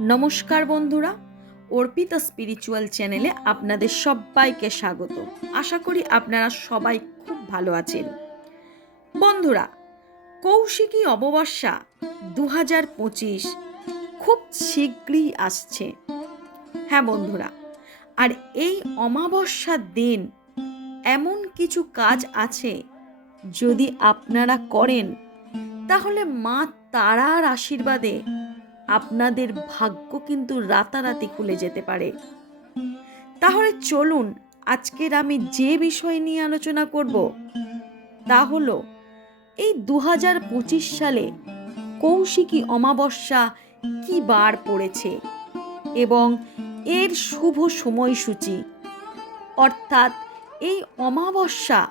নমস্কার বন্ধুরা, অর্পিতা স্পিরিচুয়াল চ্যানেলে আপনাদের সবাইকে স্বাগত। আশা করি আপনারা সবাই খুব ভালো আছেন। বন্ধুরা, কৌশিকী অমাবস্যা দু হাজার পঁচিশ খুব শীঘ্রই আসছে। হ্যাঁ বন্ধুরা, আর এই অমাবস্যার দিন এমন কিছু কাজ আছে যদি আপনারা করেন, তাহলে মা তারার আশীর্বাদে আপনাদের ভাগ্য কিন্তু রাতারাতি খুলে যেতে পারে। তাহলে চলুন, আজকের আমি যে বিষয় নিয়ে আলোচনা করব, তা হলো, এই দু হাজার পঁচিশ সালে কৌশিকী অমাবস্যা কি বার পড়েছে এবং এর শুভ সময়সূচি? অর্থাৎ এই অমাবস্যা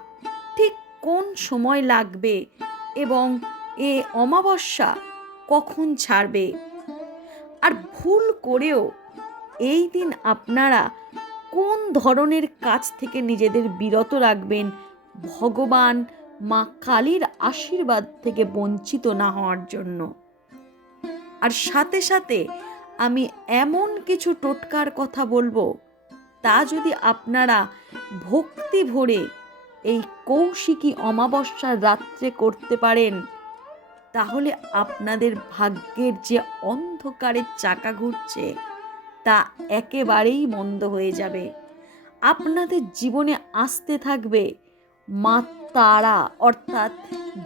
ঠিক কোন সময় লাগবে এবং এ অমাবস্যা কখন ছাড়বে? আর ভুল করেও এই দিন আপনারা কোন ধরনের কাজ থেকে নিজেদের বিরত রাখবেন? ভগবান মা কালীর আশীর্বাদ থেকে বঞ্চিত না হওয়ার জন্য। আর সাথে সাথে আমি এমন কিছু টোটকার কথা বলব, তা যদি আপনারা ভক্তি ভরে এই কৌশিকী অমাবস্যার রাত্রে করতে পারেন তাহলে আপনাদের ভাগ্যের যে অন্ধকারের চাকা ঘুরছে, তা একেবারেই মন্দ হয়ে যাবে। আপনাদের জীবনে আসতে থাকবে মা তারা, অর্থাৎ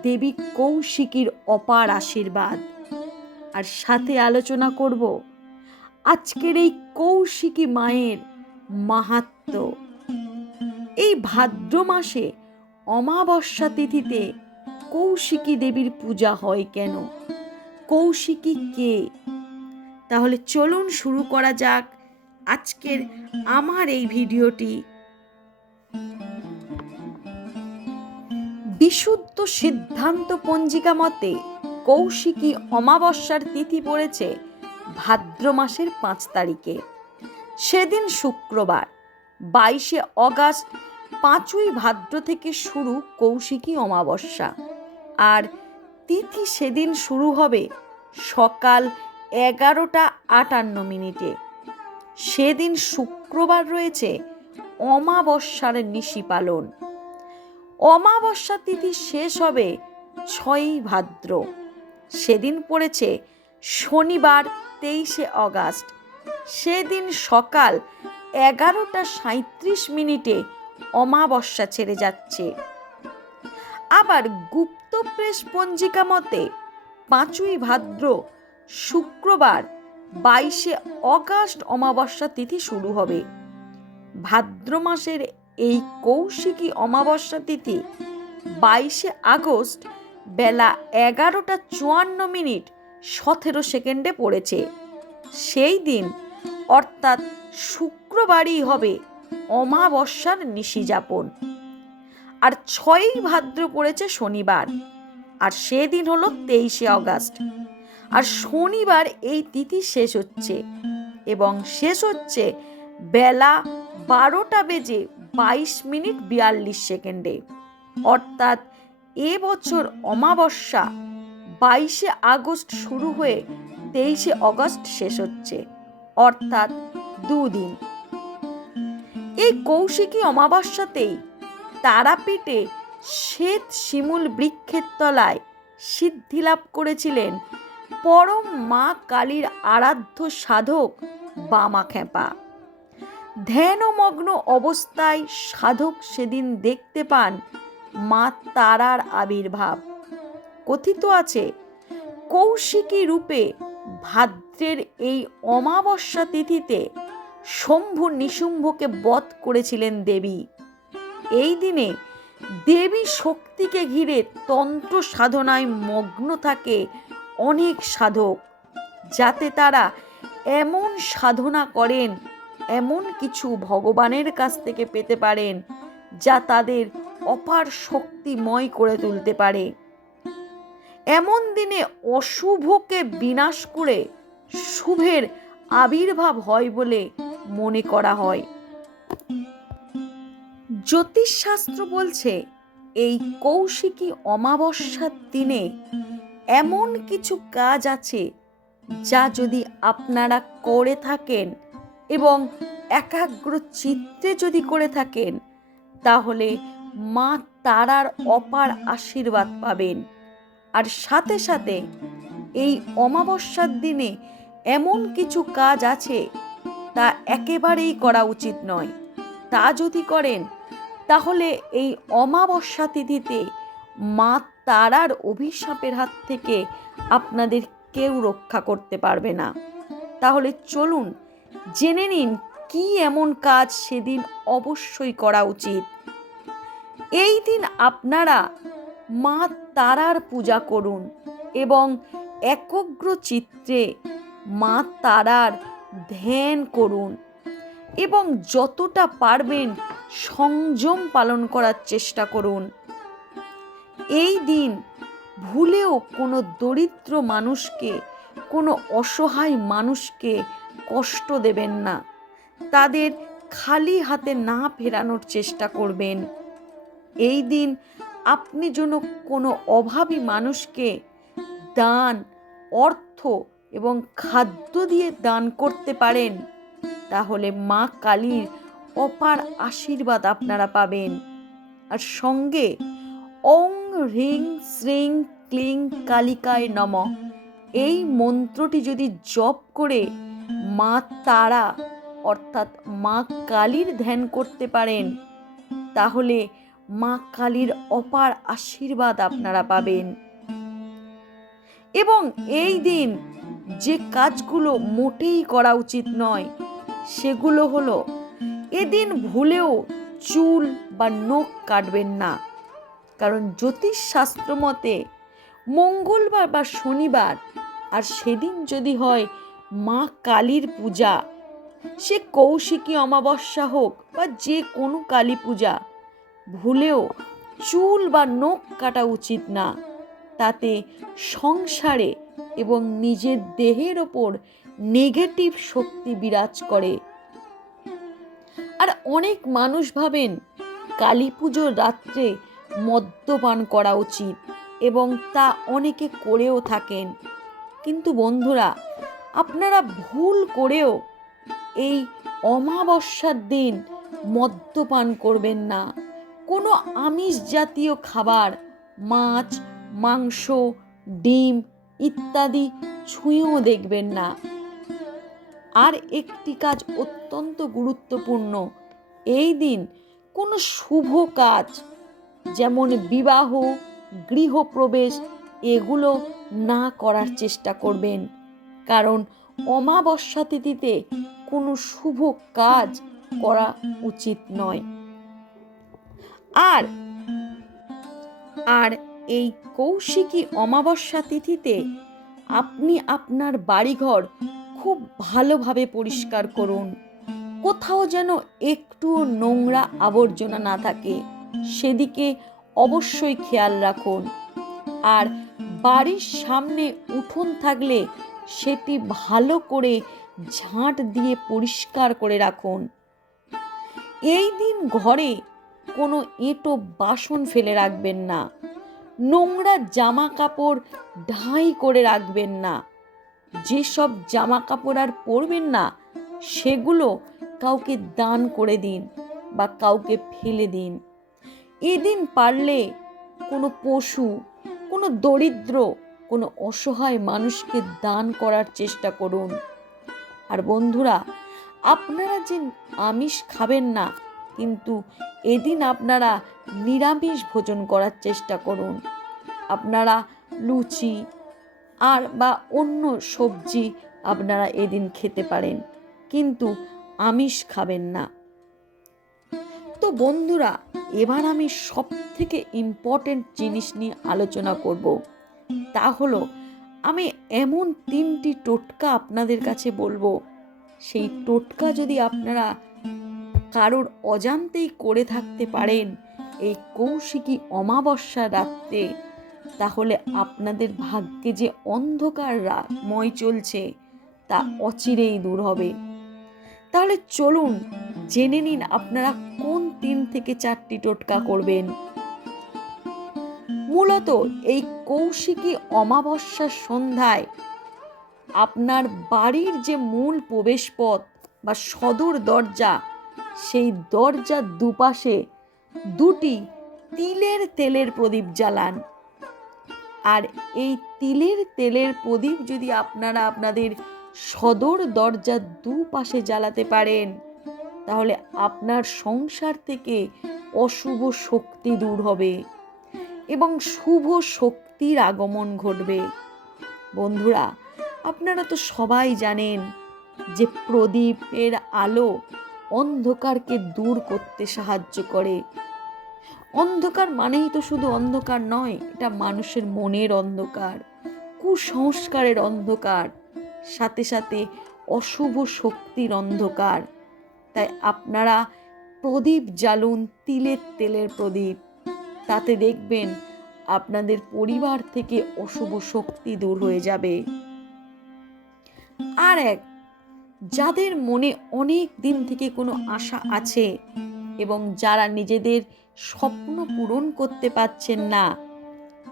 দেবী কৌশিকীর অপার আশীর্বাদ। আর সাথে আলোচনা করব আজকের এই কৌশিকী মায়ের মাহাত্ম। এই ভাদ্র মাসে অমাবস্যা তিথিতে কৌশিকী দেবীর পূজা হয় কেন? কৌশিকী কে? তাহলে চলুন শুরু করা যাক আজকের আমার এই ভিডিওটি। বিশুদ্ধ সিদ্ধান্ত পঞ্জিকা মতে কৌশিকী অমাবস্যার তিথি পড়েছে ভাদ্র মাসের পাঁচ তারিখে। সেদিন শুক্রবার, বাইশে অগাস্ট পাঁচই ভাদ্র থেকে শুরু কৌশিকী অমাবস্যা। আর তিথি সেদিন শুরু হবে সকাল এগারোটা আটান্ন মিনিটে। সেদিন শুক্রবার রয়েছে অমাবস্যার নিশি পালন। অমাবস্যা তিথি শেষ হবে ছয়ই ভাদ্র। সেদিন পড়েছে শনিবার তেইশে অগাস্ট। সেদিন সকাল এগারোটা সাঁত্রিশ মিনিটে অমাবস্যা ছেড়ে যাচ্ছে। আবার গুপ্ত প্রেস পঞ্জিকা মতে, পাঁচই ভাদ্র শুক্রবার বাইশে অগাস্ট অমাবস্যা তিথি শুরু হবে। ভাদ্র মাসের এই কৌশিকী অমাবস্যা তিথি বাইশে আগস্ট বেলা এগারোটা চুয়ান্ন মিনিট সতেরো সেকেন্ডে পড়েছে। সেই দিন অর্থাৎ শুক্রবারই হবে অমাবস্যার নিশি যাপন আর ছয়ই ভাদ্র পড়েছে শনিবার, আর সেদিন হলো তেইশে অগাস্ট। আর শনিবার এই তিথি শেষ হচ্ছে এবং শেষ হচ্ছে বেলা বারোটা বেজে বাইশ মিনিট বিয়াল্লিশ সেকেন্ডে। অর্থাৎ এ বছর অমাবস্যা বাইশে আগস্ট শুরু হয়ে তেইশে অগস্ট শেষ হচ্ছে। অর্থাৎ দুদিন। এই কৌশিকী অমাবস্যাতেই তারাপীঠে শ্বেত শিমুল বৃক্ষের তলায় সিদ্ধি লাভ করেছিলেন পরম মা কালীর আরাধ্য সাধক বামা খেপা ধ্যানমগ্ন অবস্থায় সাধক সেদিন দেখতে পান মা তারার আবির্ভাব। কথিত আছে, কৌশিকী রূপে ভাদ্রের এই অমাবস্যা তিথিতে শম্ভু নিশুম্ভকে বধ করেছিলেন দেবী। এই দিনে দেবী শক্তিকে ঘিরে তন্ত্র সাধনায় মগ্ন থাকে অনেক সাধক, যাতে তারা এমন সাধনা করেন, এমন কিছু ভগবানের কাছ থেকে পেতে পারেন, যা তাদের অপার শক্তিময় করে তুলতে পারে। এমন দিনে অশুভকে বিনাশ করে শুভের আবির্ভাব হয় বলে মনে করা হয়। জ্যোতিষশাস্ত্র বলছে, এই কৌশিকী অমাবস্যার দিনে এমন কিছু কাজ আছে যা যদি আপনারা করে থাকেন এবং একাগ্র চিত্তে যদি করে থাকেন, তাহলে মা তারার অপার আশীর্বাদ পাবেন। আর সাথে সাথে এই অমাবস্যার দিনে এমন কিছু কাজ আছে তা একেবারেই করা উচিত নয়। তা যদি করেন, তাহলে এই অমাবস্যা তিথিতে মা তারার অভিশাপের হাত থেকে আপনাদের কেউ রক্ষা করতে পারবে না। তাহলে চলুন, জেনে নিন কি এমন কাজ সেদিন অবশ্যই করা উচিত। এই দিন আপনারা মা তারার পূজা করুন এবং একগ্র চিত্রে মা তারার ধ্যান করুন এবং যতটা পারবেন সংযম পালন করার চেষ্টা করুন। এই দিন ভুলেও কোনো দরিদ্র মানুষকে, কোনো অসহায় মানুষকে কষ্ট দেবেন না। তাদের খালি হাতে না ফেরানোর চেষ্টা করবেন। এই দিন আপনি যেন কোনো অভাবী মানুষকে দান, অর্থ এবং খাদ্য দিয়ে দান করতে পারেন, তাহলে মা কালীর অপার আশীর্বাদ আপনারা পাবেন। আর সঙ্গে ওং হ্রিং শ্রিং ক্লিং কালিকায় নম। এই মন্ত্রটি যদি জপ করে মা তারা, অর্থাৎ মা কালীর ধ্যান করতে পারেন, তাহলে মা কালীর অপার আশীর্বাদ আপনারা পাবেন। এবং এই দিন যে কাজগুলো মোটেই করা উচিত নয়, সেগুলো হলো, এদিন ভুলেও চুল বা নখ কাটবেন না। কারণ জ্যোতিষশাস্ত্র মতে, মঙ্গলবার বা শনিবার আর সেদিন যদি হয় মা কালীর পূজা, সে কৌশিকী অমাবস্যা হোক বা যে কোনো কালী পূজা, ভুলেও চুল বা নখ কাটা উচিত না। তাতে সংসারে এবং নিজের দেহের ওপর নেগেটিভ শক্তি বিরাজ করে। আর অনেক মানুষ ভাবেন কালী পুজোর রাত্রে মদ্যপান করা উচিত এবং তা অনেকে করেও থাকেন। কিন্তু বন্ধুরা, আপনারা ভুল করেও এই অমাবস্যার দিন মদ্যপান করবেন না। কোনো আমিষ জাতীয় খাবার, মাছ, মাংস, ডিম ইত্যাদি ছুঁয়েও দেখবেন না। আর একটি কাজ অত্যন্ত গুরুত্বপূর্ণ, এই দিন কোনো শুভ কাজ, যেমন বিবাহ, গৃহপ্রবেশ, এগুলো না করার চেষ্টা করবেন। কারণ অমাবস্যা তিথিতে কোনো শুভ কাজ করা উচিত নয়। আর আর এই কৌশিকী অমাবস্যা তিথিতে আপনি আপনার বাড়িঘর খুব ভালোভাবে পরিষ্কার করুন। কোথাও যেন একটুও নোংরা আবর্জনা না থাকে, সেদিকে অবশ্যই খেয়াল রাখুন। আর বাড়ির সামনে উঠোন থাকলে সেটি ভালো করে ঝাঁট দিয়ে পরিষ্কার করে রাখুন। এই দিন ঘরে কোনো এঁটো বাসন ফেলে রাখবেন না। নোংরা জামা কাপড় ঢাই করে রাখবেন না। যেসব জামা কাপড় আর পরবেন না, সেগুলো কাউকে দান করে দিন বা কাউকে ফেলে দিন। এদিন পারলে কোনো পশু, কোনো দরিদ্র, কোনো অসহায় মানুষকে দান করার চেষ্টা করুন। আর বন্ধুরা, আপনারা যে আমিষ খাবেন না কিন্তু এদিন আপনারা নিরামিষ ভোজন করার চেষ্টা করুন। আপনারা লুচি আর বা অন্য সবজি আপনারা এদিন খেতে পারেন, কিন্তু আমিষ খাবেন না। তো বন্ধুরা, এবার আমি সব থেকে ইম্পর্টেন্ট জিনিস নিয়ে আলোচনা করব। তা হলো, আমি এমন তিনটি টোটকা আপনাদের কাছে বলব। সেই টোটকা যদি আপনারা কারোর অজান্তেই করে থাকতে পারেন এই কৌশিকী অমাবস্যা রাত্রে, তাহলে আপনাদের ভাগ্যে যে অন্ধকার ময় চলছে, তা অচিরেই দূর হবে। তাহলে চলুন, জেনে নিন আপনারা কোন তিন থেকে চারটি টোটকা করবেন। মূলত এই কৌশিকী অমাবস্যার সন্ধ্যায় আপনার বাড়ির যে মূল প্রবেশপথ বা সদর দরজা সেই দরজার দুপাশে দুটি তিলের তেলের প্রদীপ জ্বালান। আর এই তিলের তেলের প্রদীপ যদি আপনারা আপনাদের সদর দরজার দুপাশে জ্বালাতে পারেন, তাহলে আপনার সংসার থেকে অশুভ শক্তি দূর হবে এবং শুভ শক্তির আগমন ঘটবে। বন্ধুরা, আপনারা তো সবাই জানেন যে প্রদীপের আলো অন্ধকারকে দূর করতে সাহায্য করে। অন্ধকার মানেই তো শুধু অন্ধকার নয়, এটা মানুষের মনের অন্ধকার, কুসংস্কারের অন্ধকার, সাথে সাথে অশুভ শক্তির অন্ধকার। তাই আপনারা প্রদীপ জ্বালুন তিলের তেলের প্রদীপ। তাতে দেখবেন আপনাদের পরিবার থেকে অশুভ শক্তি দূর হয়ে যাবে। আর এক যাদের মনে অনেক দিন থেকে কোনো আশা আছে এবং যারা নিজেদের স্বপ্ন পূরণ করতে পারছেন না,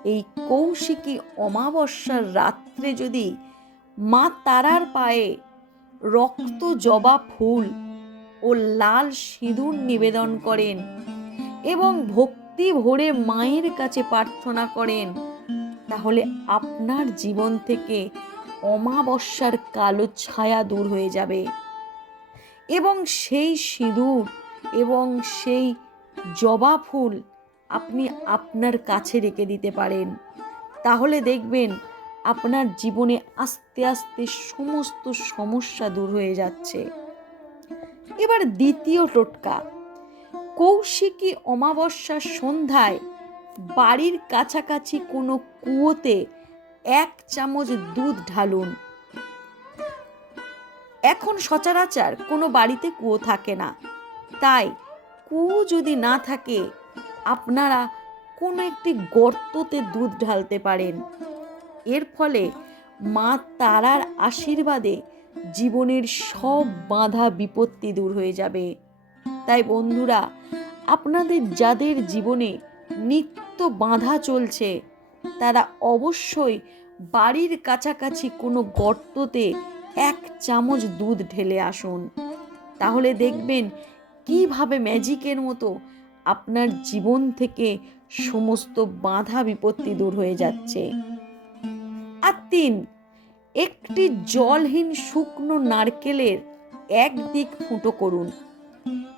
এই কৌশিকী অমাবস্যার রাত্রে যদি মা তারার পায়ে রক্ত জবা ফুল ও লাল সিঁদুর নিবেদন করেন এবং ভক্তি ভরে মায়ের কাছে প্রার্থনা করেন, তাহলে আপনার জীবন থেকে অমাবস্যার কালো ছায়া দূর হয়ে যাবে। এবং সেই সিঁদুর এবং সেই জবা ফুল আপনি আপনার কাছে রেখে দিতে পারেন। তাহলে দেখবেন আপনার জীবনে আস্তে আস্তে সমস্ত সমস্যা দূর হয়ে যাচ্ছে। এবার দ্বিতীয় টোটকা। কৌশিকী অমাবস্যার সন্ধ্যায় বাড়ির কাছাকাছি কোনো কুয়োতে এক চামচ দুধ ঢালুন। এখন সচরাচর কোনো বাড়িতে কুয়ো থাকে না। তাই কুয়ো যদি না থাকে, আপনারা কোনো একটি গর্ততে দুধ ঢালতে পারেন। এর ফলে মা তারার আশীর্বাদে জীবনের সব বাধা বিপত্তি দূর হয়ে যাবে। তাই বন্ধুরা, আপনাদের যাদের জীবনে নিত্য বাধা চলছে তারা অবশ্যই বাড়ির কাছাকাছি কোনো গর্ততে এক চামচ দুধ ঢেলে আসুন। তাহলে দেখবেন কীভাবে ম্যাজিকের মতো আপনার জীবন থেকে সমস্ত বাধা বিপত্তি দূর হয়ে যাচ্ছে। আর তিন, একটি জলহীন শুকনো নারকেলের একদিক ফুটো করুন।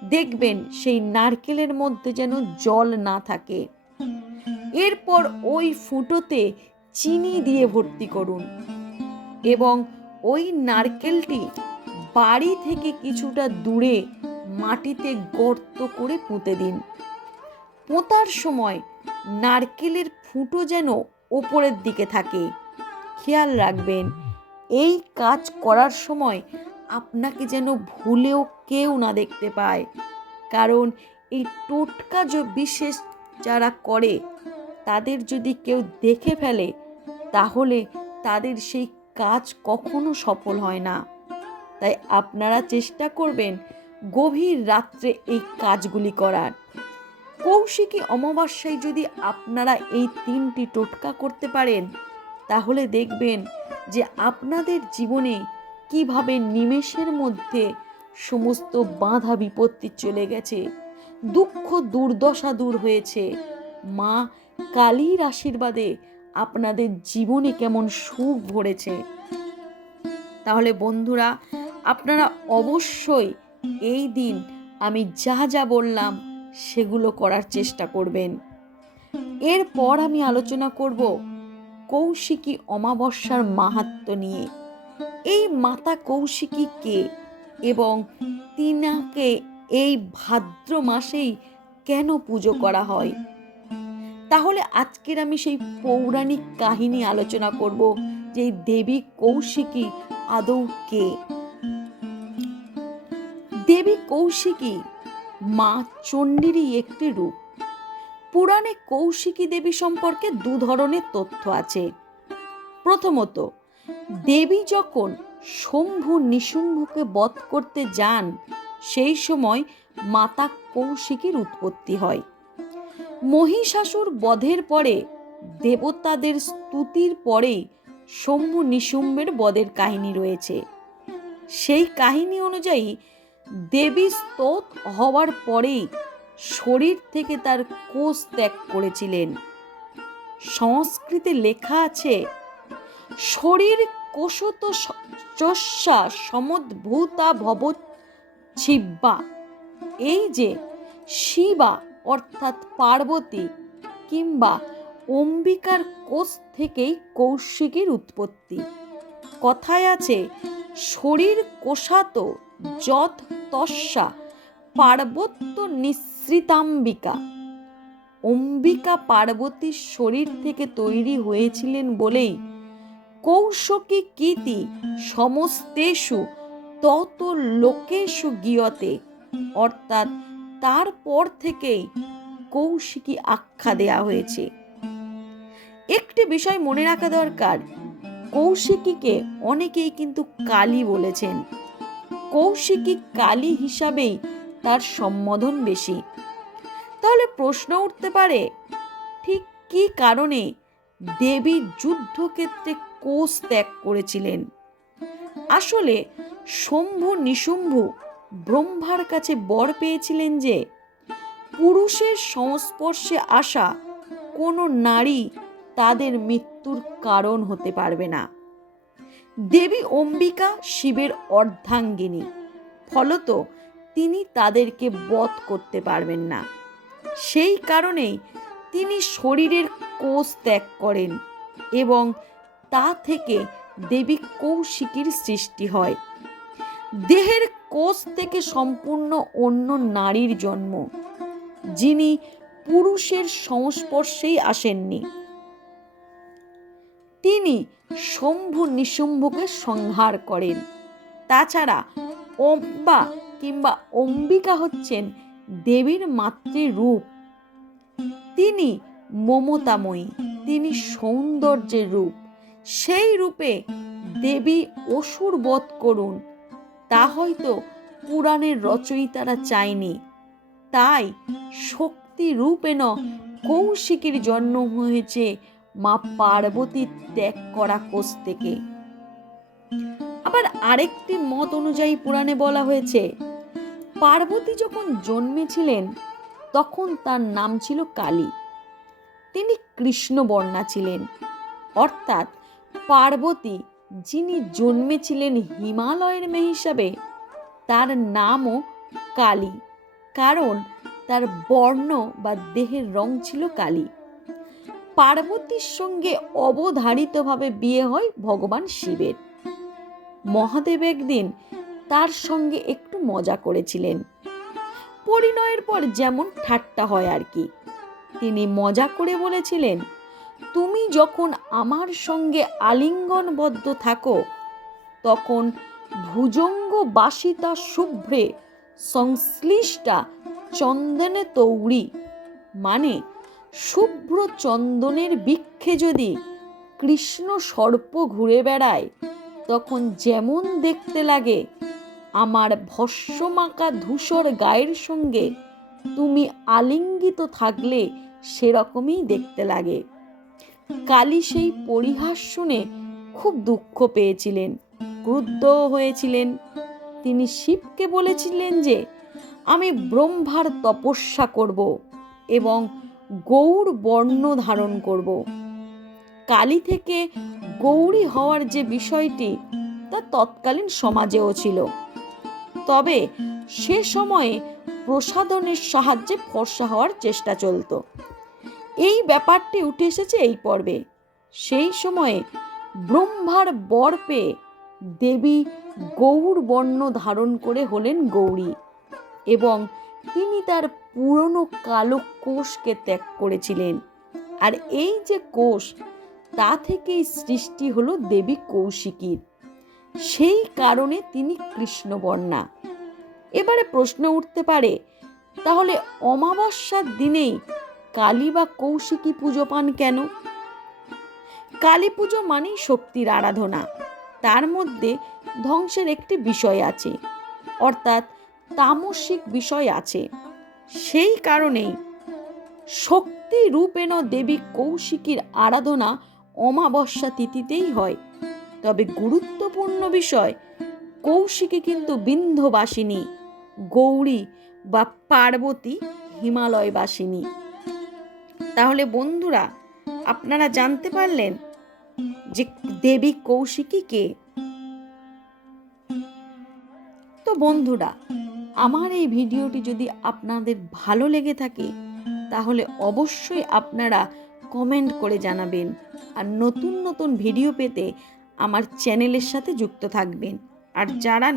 দেখবেন সেই নারকেলের মধ্যে যেন জল না থাকে। এরপর ওই ফুটোতে চিনি দিয়ে ভর্তি করুন। এবং ওই নারকেলটি বাড়ি থেকে কিছুটা দূরে মাটিতে গর্ত করে পুঁতে দিন। পোঁতার সময় নারকেলের ফুটো যেন ওপরের দিকে থাকে। খেয়াল রাখবেন, এই কাজ করার সময় আপনাকে যেন ভুলেও কেউ না দেখতে পায়। কারণ এই টোটকা যে বিশেষ যারা করে তাদের যদি কেউ দেখে ফেলে, তাহলে তাদের সেই কাজ কখনো সফল হয় না। তাই আপনারা চেষ্টা করবেন গভীর রাত্রে এই কাজগুলি করার। কৌশিকী অমাবস্যায় যদি আপনারা এই তিনটি টোটকা করতে পারেন, তাহলে দেখবেন যে আপনাদের জীবনে কীভাবে নিমেষের মধ্যে সমস্ত বাধা বিপত্তি চলে গেছে, দুঃখ দুর্দশা দূর হয়েছে। মা কালীর আশীর্বাদে আপনাদের জীবনে কেমন সুখ ভরেছে। তাহলে বন্ধুরা, আপনারা অবশ্যই এই দিন আমি যা যা বললাম সেগুলো করার চেষ্টা করবেন। এরপর আমি আলোচনা করব কৌশিকী অমাবস্যার মাহাত্ম নিয়ে। এই মাতা কৌশিকী কে এবং তিনাকে এই ভাদ্র মাসেই কেন পুজো করা হয়? তাহলে আজকের আমি সেই পৌরাণিক কাহিনী আলোচনা করব যে দেবী কৌশিকী আদৌ কে? দেবী কৌশিকী মা চণ্ডীরই একটি রূপ। পুরাণে কৌশিকী দেবী সম্পর্কে দু ধরনের তথ্য আছে। প্রথমত, দেবী যখন শম্ভু নিশুম্ভকে বধ করতে যান, সেই সময় মাতা কৌশিকীর উৎপত্তি হয়। মহিষাসুর বধের পরে দেবতাদের স্তুতির পরেই শম্ভু নিশুম্বের বদের কাহিনী রয়েছে। সেই কাহিনী অনুযায়ী দেবী স্তোত হওয়ার পরেই শরীর থেকে তার কোষ ত্যাগ করেছিলেন। সংস্কৃতে লেখা আছে, শরীর কোশত চস্যা সমদ্ভূতা ভব ছিব্বা এই যে শিবা অর্থাৎ পার্বতী কিংবা অম্বিকার কোষ থেকেই কৌশিকীর উৎপত্তি। কথায় আছে, শরীর কোষাত যত তস্যা পার্বত্য নিঃসৃতাম্বিকা। অম্বিকা পার্বতীর শরীর থেকে তৈরি হয়েছিলেন বলেই কৌশকী কীতি সমস্তেষু তত লোকেশু গিয়তে, অর্থাৎ তারপর থেকেই কৌশিকী আখ্যা দেয়া হয়েছে। একটি বিষয় মনে রাখা দরকার, কৌশিকীকে অনেকেই কিন্তু কালী বলেছেন। কৌশিকী কালী হিসাবেই তার সম্বোধন বেশি। তাহলে প্রশ্ন উঠতে পারে, ঠিক কি কারণে দেবী যুদ্ধক্ষেত্রে কোষ ত্যাগ করেছিলেন? আসলে শম্ভু নিশুম্ভু ব্রহ্মার কাছে বর পেয়েছিলেন যে, পুরুষের সংস্পর্শে আসা কোনো নারী তাদের মৃত্যুর কারণ হতে পারবে না। দেবী অম্বিকা শিবের অর্ধাঙ্গিনী, ফলত তিনি তাদেরকে বধ করতে পারবেন না। সেই কারণেই তিনি শরীরের কোষ ত্যাগ করেন এবং তা থেকে দেবী কৌশিকীর সৃষ্টি হয়। দেহের কোষ থেকে সম্পূর্ণ অন্য নারীর জন্ম, যিনি পুরুষের সংস্পর্শেই আসেননি। তিনি শম্ভু নিশুম্ভকে সংহার করেন। তাছাড়া অম্বা কিংবা অম্বিকা হচ্ছেন দেবীর মাতৃরূপ। তিনি মমতাময়ী, তিনি সৌন্দর্যের রূপ। সেই রূপে দেবী অসুর বধ করুন তা হয়তো পুরাণের রচয়িতারা চায়নি। তাই শক্তি রূপেণ কৌশিকীর জন্ম হয়েছে মা পার্বতীর ত্যাগ করা কোষ থেকে। আবার আরেকটি মত অনুযায়ী পুরাণে বলা হয়েছে, পার্বতী যখন জন্মেছিলেন, তখন তার নাম ছিল কালী। তিনি কৃষ্ণবর্ণা ছিলেন। অর্থাৎ পার্বতী যিনি জন্মেছিলেন হিমালয়ের মেয়ে হিসাবে, তার নামও কালী, কারণ তার বর্ণ বা দেহের রং ছিল কালী। পার্বতীর সঙ্গে অবধারিতভাবে বিয়ে হয় ভগবান শিবের। মহাদেব একদিন তার সঙ্গে একটু মজা করেছিলেন। পরিণয়ের পর যেমন ঠাট্টা হয় আর কি। তিনি মজা করে বলেছিলেন তুমি যখন আমার সঙ্গে আলিঙ্গনবদ্ধ থাকো, তখন ভুজঙ্গ বাসিতা শুভ্রে সংশ্লিষ্টা চন্দনে তৌড়ি মানে শুভ্র চন্দনের বৃক্ষে যদি কৃষ্ণ সর্প ঘুরে বেড়ায়, তখন যেমন দেখতে লাগে, আমার ভস্যমাকা ধূসর গায়ের সঙ্গে তুমি আলিঙ্গিত থাকলে সেরকমই দেখতে লাগে। কালী সেই পরিহাস শুনে খুব দুঃখ পেয়েছিলেন, ক্রুদ্ধ হয়েছিলেন। তিনি শিবকে বলেছিলেন যে, আমি ব্রহ্মার তপস্যা করব এবং গৌর বর্ণ ধারণ করব। কালী থেকে গৌরী হওয়ার যে বিষয়টি, তা তৎকালীন সমাজেও ছিল। তবে সে সময়ে প্রসাধনের সাহায্যে ফর্সা হওয়ার চেষ্টা চলত। এই ব্যাপারটি উঠে এসেছে এই পর্বে। সেই সময়ে ব্রহ্মার বর পেয়ে দেবী গৌর বর্ণ ধারণ করে হলেন গৌরী এবং তিনি তার পুরনো কালো কোষকে ত্যাগ করেছিলেন। আর এই যে কোষ, তা থেকেই সৃষ্টি হলো দেবী কৌশিকীর। সেই কারণে তিনি কৃষ্ণবর্ণা। এবারে প্রশ্ন উঠতে পারে, তাহলে অমাবস্যার দিনেই কালী বা কৌশিকী পুজো পান কেন? কালী পুজো মানেই শক্তির আরাধনা। তার মধ্যে ধ্বংসের একটি বিষয় আছে, অর্থাৎ তামসিক বিষয় আছে। সেই কারণেই শক্তি রূপেণ দেবী কৌশিকীর আরাধনা অমাবস্যা তিথিতেই হয়। তবে গুরুত্বপূর্ণ বিষয়, কৌশিকী কিন্তু বিন্ধ্যবাসিনী, গৌরী বা পার্বতী হিমালয়বাসিনী। তাহলে বন্ধুরা, আপনারা জানতে পারলেন যে দেবী কৌশিকী কে? তো বন্ধুরা, আমার এই ভিডিওটি যদি আপনাদের ভালো লেগে থাকে, তাহলে অবশ্যই আপনারা কমেন্ট করে জানাবেন আর নতুন নতুন ভিডিও পেতে আমার চ্যানেলের সাথে যুক্ত থাকবেন। আর যারা